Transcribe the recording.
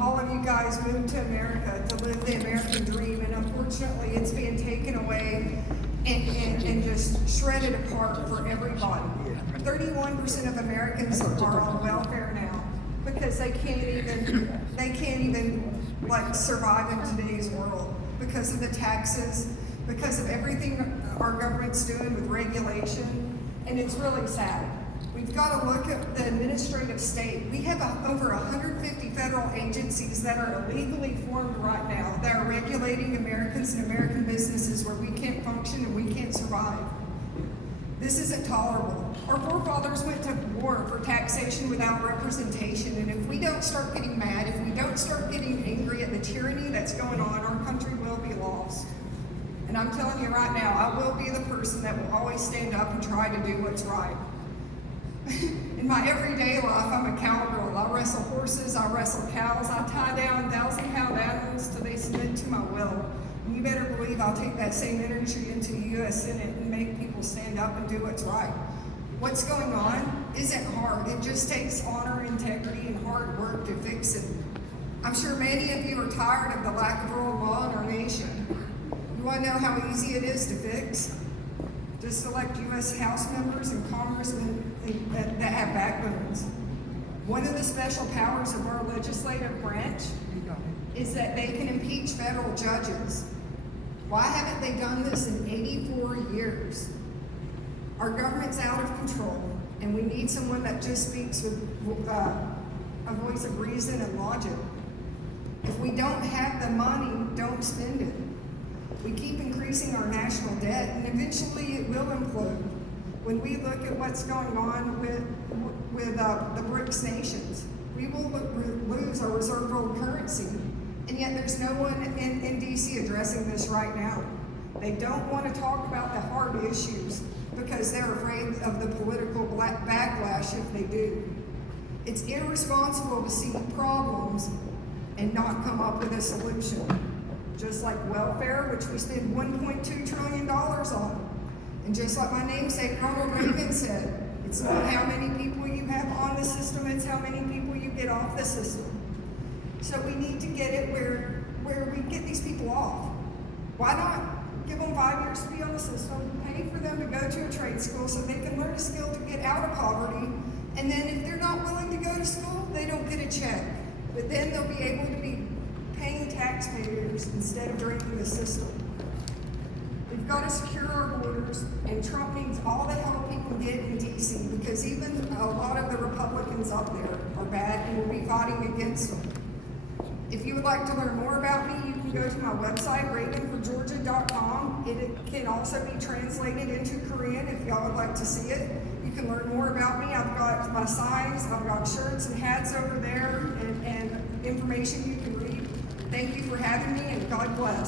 all of you guys moved to America to live the American dream, and unfortunately it's being taken away and just shredded apart for everybody. 31% of Americans are on welfare now because they can't even like survive in today's world because of the taxes, because of everything our government's doing with regulation, and it's really sad. We've got to look at the administrative state. We have over 150 federal agencies that are illegally formed right now that are regulating Americans and American businesses where we can't function and we can't survive. This isn't tolerable. Our forefathers went to war for taxation without representation, and if we don't start getting mad, if we don't start getting angry at the tyranny that's going on, our country will be lost. And I'm telling you right now, I will be the person that will always stand up and try to do what's right. In my everyday life, I'm a cowgirl. I wrestle horses, I wrestle cows, I tie down 1,000-pound animals till they submit to my will. And you better believe I'll take that same energy into the U.S. Senate and make people stand up and do what's right. What's going on isn't hard. It just takes honor, integrity, and hard work to fix it. I'm sure many of you are tired of the lack of rule of law in our nation. You want to know how easy it is to fix? Just elect U.S. House members and congressmen that have backbones. One of the special powers of our legislative branch is that they can impeach federal judges. Why haven't they done this in 84 years? Our government's out of control, and we need someone that just speaks with a voice of reason and logic. If we don't have the money, don't spend it. We keep increasing our national debt, and eventually it will implode. When we look at what's going on with the BRICS nations, we will lose our reserve world currency, and yet there's no one in DC addressing this right now. They don't want to talk about the hard issues because they're afraid of the political backlash if they do. It's irresponsible to see problems and not come up with a solution. Just like welfare, which we spend $1.2 trillion on. And just like my namesake Ronald Reagan said, it's not how many people you have on the system, it's how many people you get off the system. So we need to get it where we get these people off. Why not give them 5 years to be on the system, pay for them to go to a trade school so they can learn a skill to get out of poverty, and then if they're not willing to go to school, they don't get a check. But then they'll be able to be paying taxpayers instead of draining the system. We've got to secure our borders, and Trump needs all the help he can get in DC because even a lot of the Republicans up there are bad and will be fighting against them. If you would like to learn more about me, you can go to my website, ravenforgeorgia.com. It can also be translated into Korean if y'all would like to see it. You can learn more about me. I've got my signs, I've got shirts and hats over there, and information you can read. Thank you for having me, and God bless.